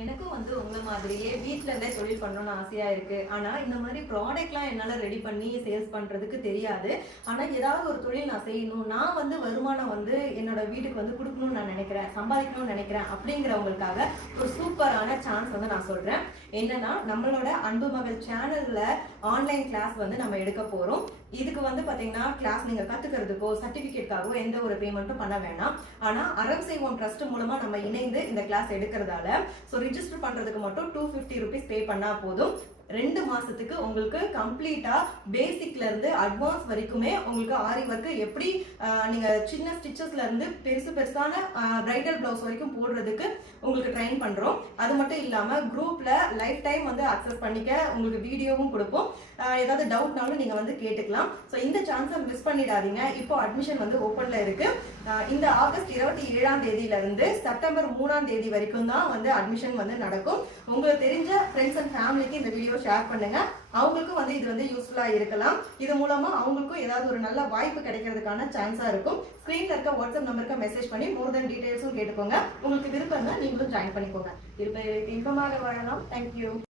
எனக்கும் வந்து உங்கள மாதிரியே வீட்ல இருந்தே தொழில் பண்ணணும்னு ஆசையா இருக்கு. ஆனா, இந்த மாரி ப்ராடக்ட்லாம் என்னால ரெடி பண்ணி சேல்ஸ் பண்றதுக்கு தெரியாது. ஆனா, ஏதாவது ஒரு தொழில் நான் செய்யணும். நான் வந்து வருமானம் வந்து என்னோட வீட்டுக்கு வந்து குடுக்கணும்னு நான் நெனைக்கிறேன். சம்பாதிக்கணும்னு நெனைக்கிறேன். அப்படிங்கிறவங்களுக்காக ஒரு சூப்பரான சான்ஸ் வந்து நான் சொல்றேன். என்னன்னா, நம்மளோட அன்பு மகள் சேனல்ல ஆன்லைன் கிளாஸ் வந்து நம்ம எடுக்க போறோம். இதுக்கு வந்து பாத்தீங்கன்னா, கிளாஸ் நீங்க கத்துக்கிறதுக்கோ, சர்டிபிகேட்காகவோ எந்த ஒரு பேமெண்ட்டும் பண்ண வேணாம். ஆனா, அறம் செய்வோம் ட்ரஸ்ட் மூலமா நம்ம இணைந்து இந்த கிளாஸ் எடுக்கிறதால ரிஜிஸ்டர் பண்றதுக்கு மட்டும் 250 rupees பே பண்ணா போதும். 2 மாசத்துக்கு உங்களுக்கு கம்ப்ளீட்டா பேசிக்ல இருந்து அட்வான்ஸ் வரைக்குமே உங்களுக்கு ஆரி ஒர்க் எப்படி நீங்க சின்ன ஸ்டிச்சஸ்ல இருந்து பெருசான பிரைடல் பிளவுஸ் வரைக்கும் போடுறதுக்கு உங்களுக்கு ட்ரெயின் பண்றோம். அது மட்டும் இல்லாம குரூப்ல லைஃப் டைம் வந்து அக்சஸ் பண்ணிக்க உங்களுக்கு வீடியோவும் கொடுப்போம். ஏதாவது டவுட்னாலும் நீங்க வந்து கேட்டுக்கலாம். ஸோ இந்த சான்ஸை மிஸ் பண்ணிடாதீங்க. இப்போ அட்மிஷன் வந்து ஓப்பன்ல இருக்கு. இந்த ஆகஸ்ட் 27ஆம் தேதியில இருந்து செப்டம்பர் 3ஆம் தேதி வரைக்கும் தான் வந்து அட்மிஷன் வந்து நடக்கும். உங்களுக்கு தெரிஞ்ச ஃப்ரெண்ட்ஸ் அண்ட் ஃபேமிலிக்கு இந்த வீடியோ ஷேர் பண்ணுங்க. அவங்களுக்கும் வந்து இது வந்து யூஸ்ஃபுல்லா இருக்கலாம். இது மூலமா அவங்களுக்கும் ஏதாவது ஒரு நல்ல வாய்ப்பு கிடைக்கிறதுக்கான சான்ஸா இருக்கும். ஸ்கிரீன்ல இருக்க வாட்ஸ்அப் நம்பருக்கு மெசேஜ் பண்ணி மோர் தென் டீடைல்ஸும் கேட்டுக்கோங்க. உங்களுக்கு விருப்பம் நீங்களும் ஜாயின் பண்ணிக்கோங்க. இன்பமாக வாழலாம். தேங்க்யூ.